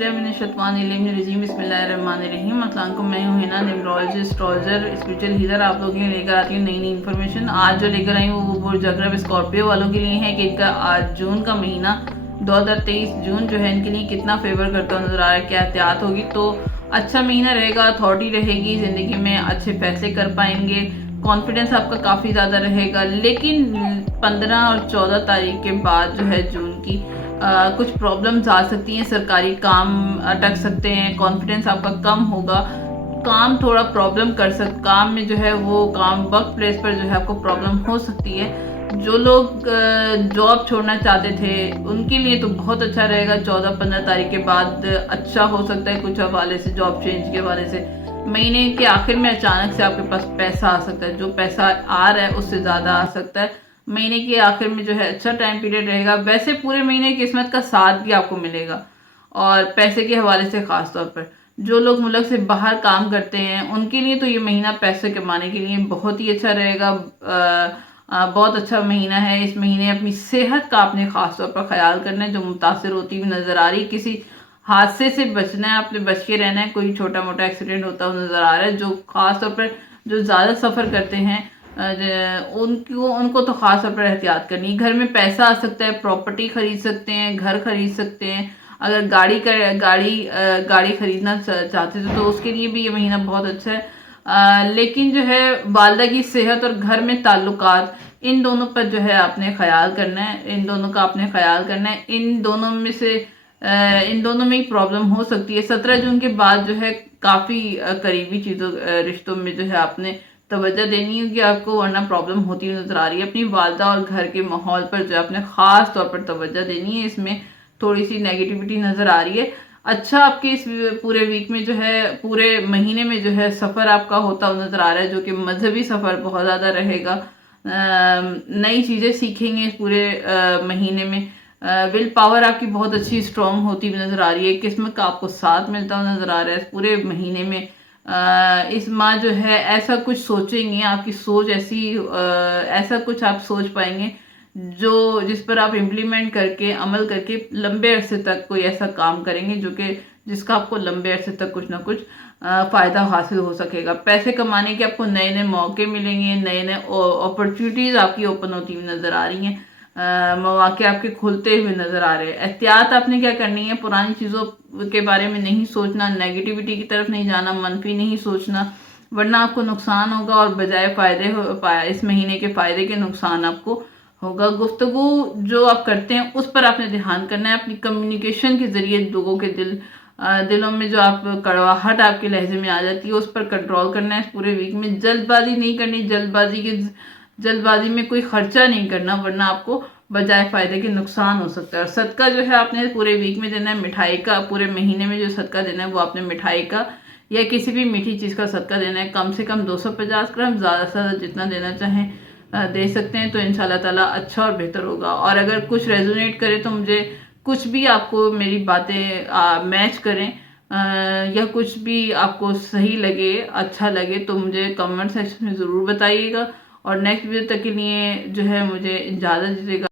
बिस्मिल्लाहिर्रहमानिर्रहीम बिस्मिल्लाहिर्रहमानिर्रहीम। अस्सलाम वालेकुम, मैं हूँ Hina, numerologist, astrologer, spiritual healer. आप लोगों के लिए लेकर आती हूँ नई नई इन्फॉर्मेशन। आज जो लेकर आई हूँ वो बुर्ज अक़रब स्कॉर्पियो वालों के लिए है कि इनका आज जून का महीना 2023 जून जो है इनके लिए कितना फेवर करता हुआ नजर आ रहा है, क्या एहतियात होगी। तो अच्छा महीना रहेगा, अथॉरिटी रहेगी, ज़िंदगी में अच्छे फैसले कर पाएंगे, कॉन्फिडेंस आपका काफ़ी ज़्यादा रहेगा। लेकिन 15 और 14 तारीख के बाद जो है जून की कुछ प्रॉब्लम्स आ सकती हैं, सरकारी काम अटक सकते हैं, कॉन्फिडेंस आपका कम होगा, काम थोड़ा प्रॉब्लम काम में जो है वो काम वर्क प्लेस पर जो है आपको प्रॉब्लम हो सकती है। जो लोग जॉब छोड़ना चाहते थे उनके लिए तो बहुत अच्छा रहेगा। 14-15 तारीख के बाद अच्छा हो सकता है कुछ हवाले से, जॉब चेंज के हवाले से। महीने के आखिर में अचानक से आपके पास पैसा आ सकता है, जो पैसा आ रहा है उससे ज़्यादा आ सकता है। महीने के आखिर में जो है अच्छा टाइम पीरियड रहेगा। वैसे पूरे महीने किस्मत का साथ भी आपको मिलेगा, और पैसे के हवाले से ख़ास तौर पर जो लोग मुल्क से बाहर काम करते हैं उनके लिए तो ये महीना पैसे कमाने के लिए बहुत ही अच्छा रहेगा। बहुत अच्छा महीना है। इस महीने अपनी सेहत का आपने ख़ास तौर पर ख्याल करना है, जो मुतासर होती हुई नज़र आ रही। किसी हादसे से बचना है, अपने बच के रहना है। कोई छोटा मोटा एक्सीडेंट होता हुआ नज़र आ रहा है। जो ख़ास तौर पर जो ज़्यादा सफ़र करते हैं उनको तो ख़ास तौर पर एहतियात करनी। घर में पैसा आ सकता है, प्रॉपर्टी खरीद सकते हैं, घर खरीद सकते हैं। अगर गाड़ी खरीदना चाहते थे तो उसके लिए भी ये महीना बहुत अच्छा है। लेकिन जो है वालदा की सेहत और घर में ताल्लुकात, इन दोनों पर जो है आपने ख्याल करना है। इन दोनों का आपने ख्याल करना है। इन दोनों में ही प्रॉब्लम हो सकती है। 17 जून के बाद जो है काफ़ी करीबी चीज़ों रिश्तों में जो है आपने तवज्जो देनी होगी आपको, वरना प्रॉब्लम होती हुई नजर आ रही है। अपनी वालदा और घर के माहौल पर जो है आपने ख़ास तौर पर तवज्जो देनी है। इसमें थोड़ी सी नेगेटिविटी नज़र आ रही है। अच्छा, आपके इस पूरे वीक में जो है, पूरे महीने में जो है सफ़र आपका होता हुआ नज़र आ रहा है, जो कि मजहबी सफ़र बहुत ज़्यादा रहेगा। नई चीज़ें सीखेंगे इस पूरे महीने में। विल पावर आपकी बहुत अच्छी स्ट्रॉन्ग होती हुई नज़र आ रही है। किस्मत का आपको साथ मिलता हुआ नज़र आ रहा है इस पूरे महीने में। इस माह जो है ऐसा कुछ सोचेंगे, आपकी सोच ऐसा कुछ आप सोच पाएंगे जिस पर आप इम्प्लीमेंट करके, अमल करके लंबे अरसे तक कोई ऐसा काम करेंगे जिसका आपको लंबे अरसे तक कुछ ना कुछ फ़ायदा हासिल हो सकेगा। पैसे कमाने के आपको नए नए मौके मिलेंगे, नए नए अपॉर्चुनिटीज़ आपकी ओपन होती हुई नज़र आ रही हैं। मौके आपके खुलते हुए नज़र आ रहे हैं। एहतियात आपने क्या करनी है, पुरानी चीज़ों के बारे में नहीं सोचना, नेगेटिविटी की तरफ नहीं जाना, मनफी नहीं सोचना, वरना आपको नुकसान होगा और बजाय इस महीने के फ़ायदे के नुकसान आपको होगा। गुफ्तगू जो आप करते हैं उस पर आपने ध्यान करना है। अपनी कम्युनिकेशन के ज़रिए लोगों के दिलों में जो आप कड़वाहट आपके लहजे में आ जाती है उस पर कंट्रोल करना है। इस पूरे वीक में जल्दबाजी नहीं करनी, जल्दबाजी में कोई खर्चा नहीं करना, वरना आपको बजाय फ़ायदे के नुकसान हो सकता है। और सदका जो है आपने पूरे वीक में देना है मिठाई का। पूरे महीने में जो सदका देना है वो आपने मिठाई का या किसी भी मीठी चीज़ का सदका देना है। कम से कम 250 ग्राम, ज़्यादा से ज़्यादा जितना देना चाहें दे सकते हैं, तो इंशाल्लाह ताला अच्छा और बेहतर होगा। और अगर कुछ रेजोनेट करे तो मुझे, कुछ भी आपको मेरी बातें मैच करें या कुछ भी आपको सही लगे, अच्छा लगे, तो मुझे कमेंट सेक्शन में ज़रूर बताइएगा। और नेक्स्ट वीडियो तक के लिए जो है मुझे इजाज़त दीजिएगा।